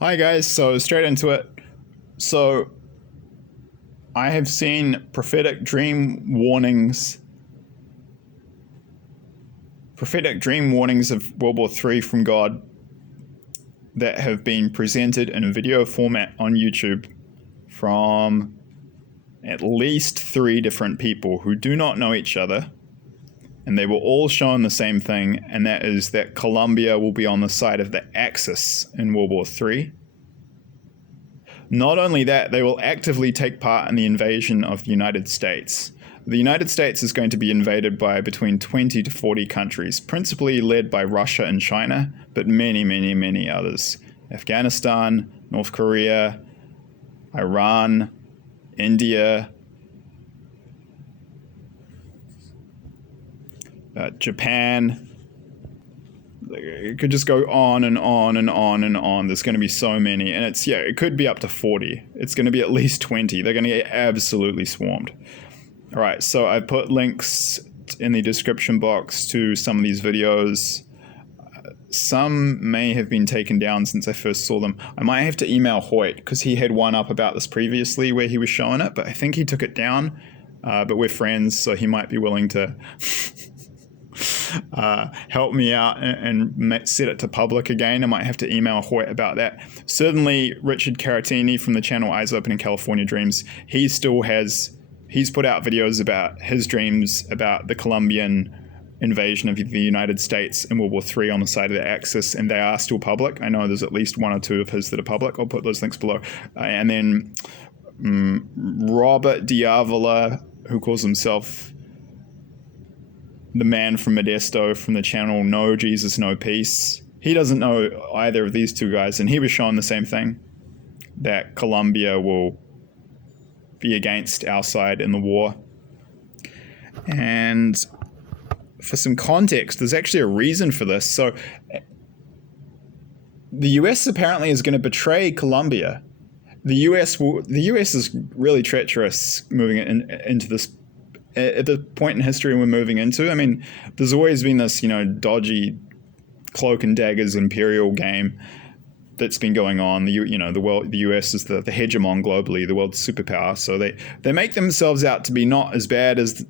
Hi guys, so straight into it. So I have seen prophetic dream warnings of World War III from God that have been presented in a video format on YouTube from at least 3 different people who do not know each other. And they were all showing the same thing, and that is that Colombia will be on the side of the Axis in World War III. Not only that, they will actively take part in the invasion of the United States. The United States is going to be invaded by between 20 to 40 countries, principally led by Russia and China, but many, many, many others. Afghanistan, North Korea, Iran, India, Japan. It could just go on and on and on and on. There's going to be so many, and it could be up to 40. It's going to be at least 20. They're going to get absolutely swarmed. All right, so I put links in the description box to some of these videos. Some may have been taken down since I first saw them. I might have to email Hoyt because he had one up about this previously where he was showing it, but I think he took it down. But we're friends, so he might be willing to help me out and set it to public again. I might have to email Hoyt about that. Certainly Richard Caratini from the channel Eyes Open in California Dreams, he's put out videos about his dreams about the Colombian invasion of the United States in World War III on the side of the Axis, and they are still public. I know there's at least 1 or 2 of his that are public. I'll put those links below. And then Robert Avila, who calls himself the man from Modesto from the channel No Jesus No Peace. He doesn't know either of these 2 guys, and he was showing the same thing, that Colombia will be against our side in the war. And for some context, there's actually a reason for this. So the US apparently is going to betray Colombia. The US is really treacherous moving into this at the point in history we're moving into. I mean, there's always been this, dodgy cloak and daggers imperial game that's been going on. The US is the hegemon globally, the world's superpower. So they make themselves out to be not as bad as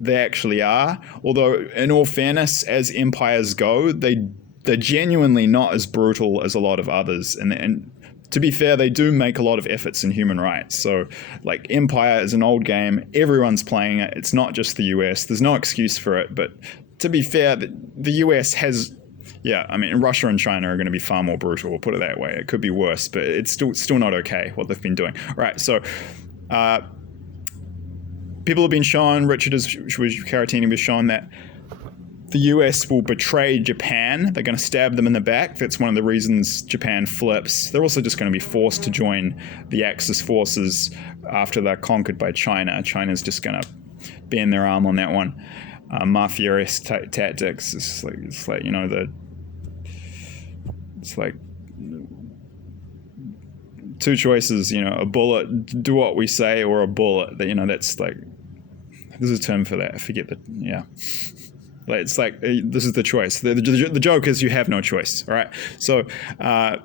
they actually are. Although, in all fairness, as empires go, they're genuinely not as brutal as a lot of others. And to be fair, they do make a lot of efforts in human rights. So, like, Empire is an old game. Everyone's playing it. It's not just the US. There's no excuse for it. But to be fair, the US has, Russia and China are going to be far more brutal. We'll put it that way. It could be worse, but it's still not okay what they've been doing. All right, so people have been shown, Caratini was shown that the US will betray Japan. They're going to stab them in the back. That's one of the reasons Japan flips. They're also just going to be forced to join the Axis forces after they're conquered by China. China's just going to bend their arm on that one. Mafia-esque tactics. It's like 2 choices. A bullet. Do what we say, or a bullet. That's like. There's a term for that. I forget it's like this is the choice. The joke is you have no choice. All right. So a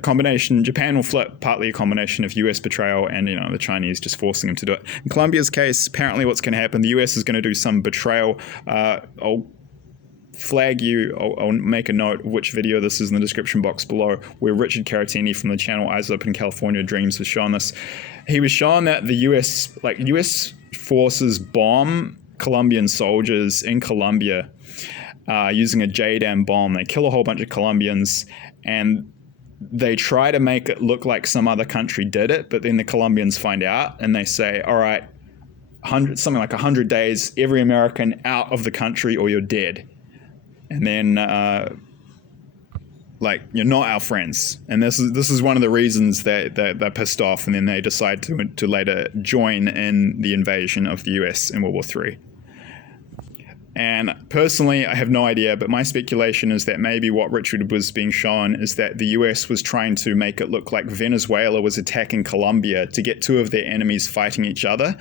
combination. Japan will flip, partly a combination of US betrayal and the Chinese just forcing them to do it. In Colombia's case, apparently what's going to happen, the US is going to do some betrayal. I'll flag you. I'll make a note of which video this is in the description box below, where Richard Caratini from the channel Eyes Open in California Dreams was showing this. He was showing that the US forces bomb Colombian soldiers in Colombia using a JDAM bomb. They kill a whole bunch of Colombians, and they try to make it look like some other country did it, but then the Colombians find out and they say, all right, something like 100 days, every American out of the country or you're dead. And then you're not our friends. And this is one of the reasons that they're pissed off, and then they decide to later join in the invasion of the US in World War III. And personally, I have no idea, but my speculation is that maybe what Richard was being shown is that the US was trying to make it look like Venezuela was attacking Colombia to get 2 of their enemies fighting each other.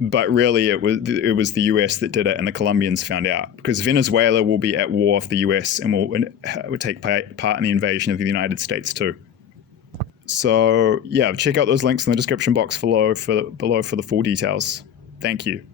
But really, it was the US that did it, and the Colombians found out, because Venezuela will be at war with the US and will take part in the invasion of the United States too. So yeah, check out those links in the description box below for the full details. Thank you.